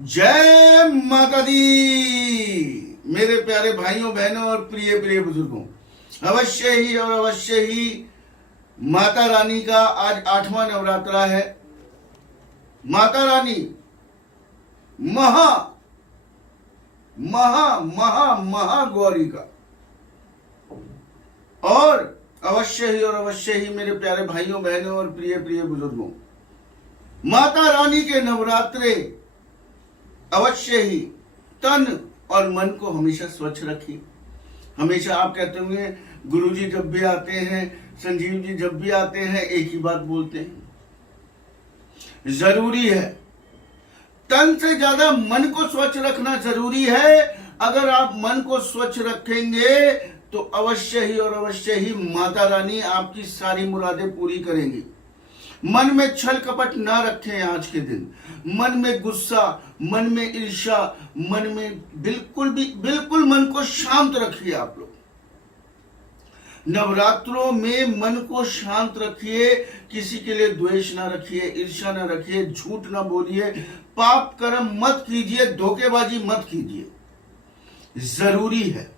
जय माता दी। मेरे प्यारे भाइयों बहनों और प्रिय प्रिय बुजुर्गों, अवश्य ही और अवश्य ही माता रानी का आज 8वां नवरात्रा है। माता रानी महा महा महा महा गौरी का, और अवश्य ही और अवश्य ही मेरे प्यारे भाइयों बहनों और प्रिय प्रिय बुजुर्गों, माता रानी के नवरात्रे अवश्य ही तन और मन को हमेशा स्वच्छ रखिए। हमेशा आप कहते होंगे गुरुजी जब भी आते हैं, संजीव जी जब भी आते हैं, एक ही बात बोलते हैं, जरूरी है तन से ज्यादा मन को स्वच्छ रखना जरूरी है। अगर आप मन को स्वच्छ रखेंगे तो अवश्य ही और अवश्य ही माता रानी आपकी सारी मुरादें पूरी करेंगी। मन में छल कपट ना रखें आज के दिन। मन में गुस्सा, मन में ईर्ष्या, मन में बिल्कुल मन को शांत रखिए। आप लोग नवरात्रों में मन को शांत रखिए, किसी के लिए द्वेष ना रखिए, ईर्ष्या ना रखिए, झूठ ना बोलिए, पाप कर्म मत कीजिए, धोखेबाजी मत कीजिए। जरूरी है।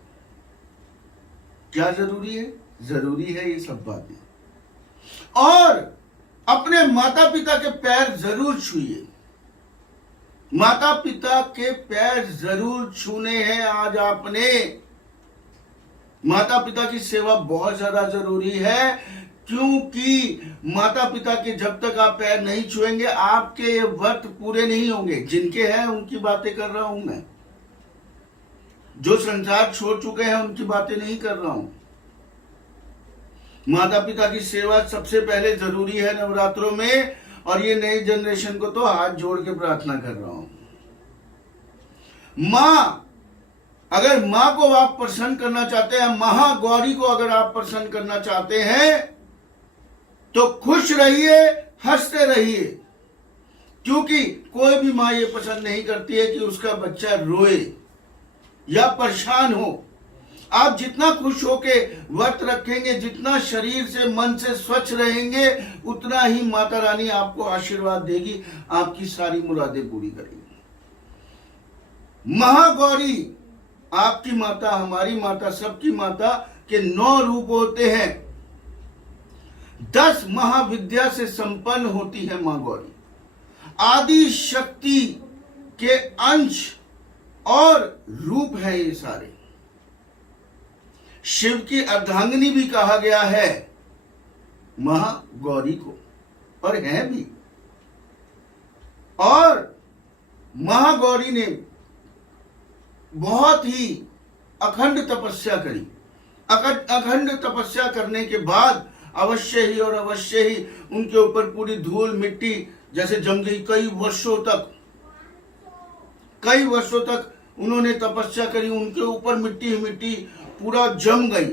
क्या जरूरी है? जरूरी है ये सब बातें। और अपने माता पिता के पैर जरूर छूइए। माता पिता के पैर जरूर छूने हैं आज आपने। माता पिता की सेवा बहुत ज्यादा जरूरी है, क्योंकि माता पिता के जब तक आप पैर नहीं छुएंगे आपके व्रत पूरे नहीं होंगे। जिनके हैं उनकी बातें कर रहा हूं मैं, जो संसार छोड़ चुके हैं उनकी बातें नहीं कर रहा हूं। माता पिता की सेवा सबसे पहले जरूरी है नवरात्रों में, और ये नई जनरेशन को तो हाथ जोड़ के प्रार्थना कर रहा हूं। मां, अगर मां को आप प्रसन्न करना चाहते हैं, महागौरी को अगर आप प्रसन्न करना चाहते हैं, तो खुश रहिए, हंसते रहिए, क्योंकि कोई भी मां ये पसंद नहीं करती है कि उसका बच्चा रोए या परेशान हो। आप जितना खुश होके व्रत रखेंगे, जितना शरीर से मन से स्वच्छ रहेंगे, उतना ही माता रानी आपको आशीर्वाद देगी, आपकी सारी मुरादें पूरी करेगी। महागौरी आपकी माता, हमारी माता, सबकी माता के 9 रूप होते हैं। 10 महाविद्या से संपन्न होती है मां गौरी। आदि शक्ति के अंश और रूप है ये सारे। शिव की अर्धांगिनी भी कहा गया है महागौरी को, और है भी। और महागौरी ने बहुत ही अखंड तपस्या करी। अखंड तपस्या करने के बाद अवश्य ही और अवश्य ही उनके ऊपर पूरी धूल मिट्टी जैसे जम गई। कई वर्षों तक उन्होंने तपस्या करी, उनके ऊपर मिट्टी मिट्टी पूरा जम गई।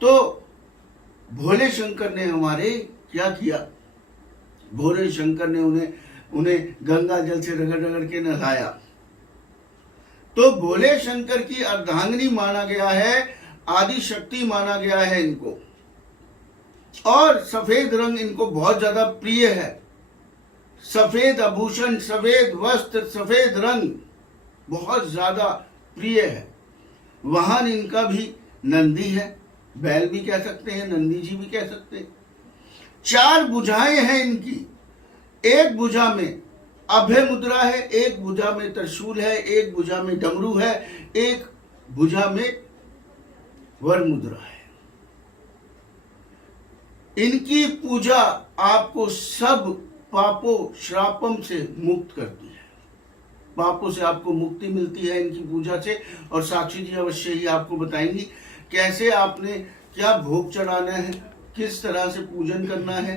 तो भोले शंकर ने हमारे क्या किया? भोले शंकर ने उन्हें गंगा जल से रगड़ रगड़ के नहलाया। तो भोले शंकर की अर्धांगिनी माना गया है, आदि शक्ति माना गया है इनको। और सफेद रंग इनको बहुत ज्यादा प्रिय है। सफेद आभूषण, सफेद वस्त्र, सफेद रंग बहुत ज्यादा प्रिय है। वाहन इनका भी नंदी है, बैल भी कह सकते हैं, नंदी जी भी कह सकते हैं। 4 भुजाएं हैं इनकी। एक भुजा में अभय मुद्रा है, एक भुजा में त्रिशूल है, एक भुजा में डमरू है, एक भुजा में वर मुद्रा है। इनकी पूजा आपको सब पापों श्रापम से मुक्त करती है। पापों से आपको मुक्ति मिलती है इनकी पूजा से। और साक्षी जी अवश्य ही आपको बताएंगी कैसे आपने क्या भोग चढ़ाना है, किस तरह से पूजन करना है,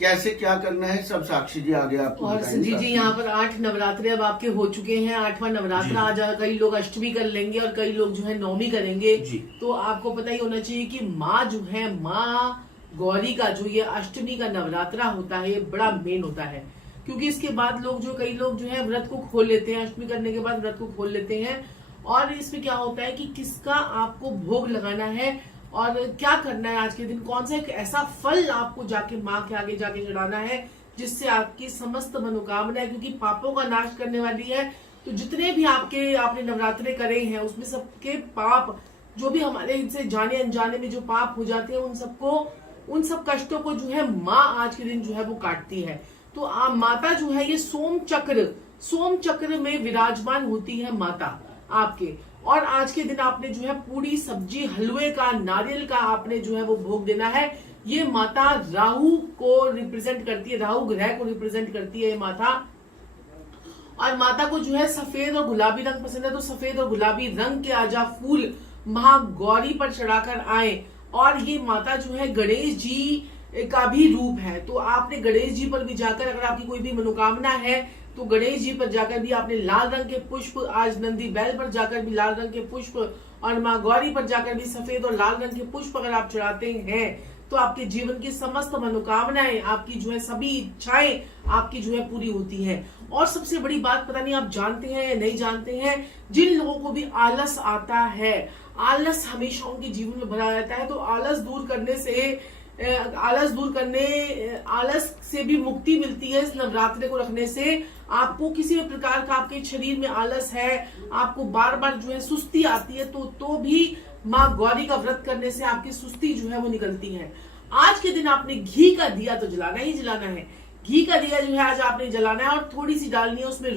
कैसे क्या करना है, सब साक्षी जी आगे आपको और संजीव जी यहाँ पर 8 नवरात्रे अब आपके हो चुके हैं। 8वां नवरात्रा आज कई लोग अष्टमी कर लेंगे और कई लोग जो है नवमी करेंगे। तो आपको पता ही होना चाहिए कि माँ जो है, माँ गौरी का जो ये अष्टमी का नवरात्रा होता है, ये बड़ा मेन होता है। क्योंकि इसके बाद कई लोग जो है व्रत को खोल लेते हैं। अष्टमी करने के बाद व्रत को खोल लेते हैं। और इसमें क्या होता है कि किसका आपको भोग लगाना है और क्या करना है आज के दिन, कौन सा एक ऐसा फल आपको जाके माँ के आगे जाके चढ़ाना है जिससे आपकी समस्त मनोकामना है, क्योंकि पापों का नाश करने वाली है तो जितने भी आपने नवरात्रे करे हैं उसमें सबके पाप जो भी हमारे इनसे जाने अनजाने में जो पाप हो जाते हैं उन सब कष्टों को जो है माँ आज के दिन जो है वो काटती है। तो माता जो है ये सोम चक्र में विराजमान होती है माता आपके। और आज के दिन आपने जो है पूरी सब्जी हलवे का नारियल का आपने जो है वो भोग देना है। ये माता राहु को रिप्रेजेंट करती है, राहु ग्रह को रिप्रेजेंट करती है ये माता। और माता को जो है सफेद और गुलाबी रंग पसंद है, तो सफेद और गुलाबी रंग के आजा फूल महागौरी पर चढ़ाकर आए। और ये माता जो है गणेश जी का भी रूप है, तो आपने गणेश जी पर भी जाकर अगर आपकी कोई भी मनोकामना है तो गणेश जी पर जाकर भी आपने लाल रंग के पुष्प, आज नंदी बैल पर जाकर भी लाल रंग के पुष्प और माँ गौरी पर जाकर भी सफेद और लाल रंग के पुष्प अगर आप चढ़ाते हैं तो आपके जीवन की समस्त मनोकामनाएं, आपकी जो है सभी इच्छाएं आपकी जो है पूरी होती हैं। और सबसे बड़ी बात, पता नहीं आप जानते हैं या नहीं जानते हैं, जिन लोगों को भी आलस आता है, आलस हमेशा उनके जीवन में भरा रहता है, तो आलस से भी मुक्ति मिलती है इस नवरात्रि को रखने से। आपको किसी भी प्रकार का आपके शरीर में आलस है, आपको बार बार जो है सुस्ती आती है, तो भी माँ गौरी का व्रत करने से आपकी सुस्ती जो है वो निकलती है। आज के दिन आपने घी का दिया तो जलाना ही जलाना है। घी का दिया जो है आज आपने जलाना है और थोड़ी सी डालनी है उसमें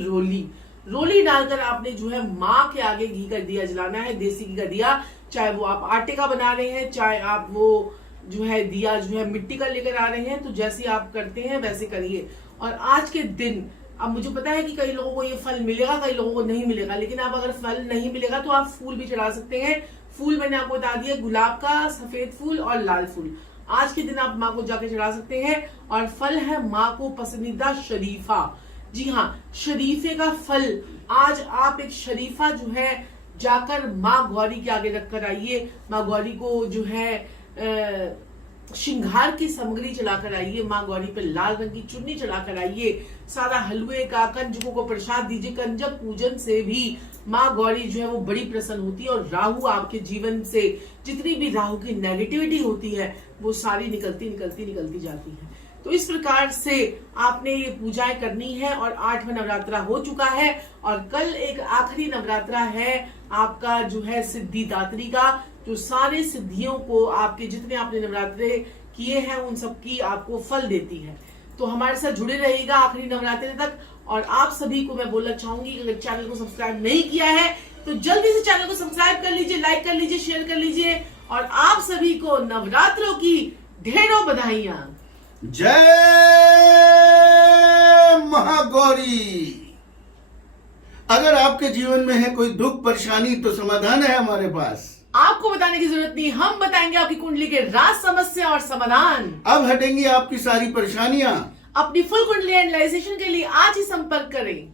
रोली डालकर आपने जो है माँ के आगे घी का दिया जलाना है, देसी घी का दिया। चाहे वो आप आटे का बना रहे हैं, चाहे आप वो जो है दिया जो है मिट्टी का लेकर आ रहे हैं, तो जैसे आप करते हैं वैसे करिए। और आज के दिन, अब मुझे पता है कि कई लोगों को ये फल मिलेगा, कई लोगों को नहीं मिलेगा, लेकिन आप अगर फल नहीं मिलेगा तो आप फूल भी चढ़ा सकते हैं। फूल मैंने आपको बता दिया, गुलाब का, सफेद फूल और लाल फूल। आज के दिन आप माँ को जाके चढ़ा सकते हैं। और फल है माँ को पसंदीदा शरीफा। जी हाँ, शरीफे का फल आज आप एक शरीफा जो है जाकर माँ गौरी के आगे रखकर आइए। माँ गौरी को जो है श्रृंगार की सामग्री चढ़ाकर आइए, माँ गौरी पे लाल रंग की चुन्नी चढ़ाकर आइए, सारा हलवे का कंजकों को प्रसाद दीजिए। कंजक पूजन से भी माँ गौरी जो है वो बड़ी प्रसन्न होती है और राहु आपके जीवन से जितनी भी राहु की नेगेटिविटी होती है वो सारी निकलती जाती है। तो इस प्रकार से आपने ये पूजाएं करनी है। और 8वां नवरात्रा हो चुका है और कल एक आखिरी नवरात्रा है आपका जो है सिद्धिदात्री का, जो सारे सिद्धियों को आपके जितने आपने नवरात्रे किए हैं उन सब की आपको फल देती है। तो हमारे साथ जुड़े रहिएगा आखिरी नवरात्रे तक। और आप सभी को मैं बोलना चाहूंगी कि अगर चैनल को सब्सक्राइब नहीं किया है तो जल्दी से चैनल को सब्सक्राइब कर लीजिए, लाइक कर लीजिए, शेयर कर लीजिए। और आप सभी को नवरात्रों की ढेरों बधाइयां। जय महागौरी। अगर आपके जीवन में है कोई दुख परेशानी तो समाधान है हमारे पास। आपको बताने की जरूरत नहीं, हम बताएंगे आपकी कुंडली के राज, समस्या और समाधान। अब हटेंगी आपकी सारी परेशानियां। अपनी फुल कुंडली एनालाइजेशन के लिए आज ही संपर्क करें।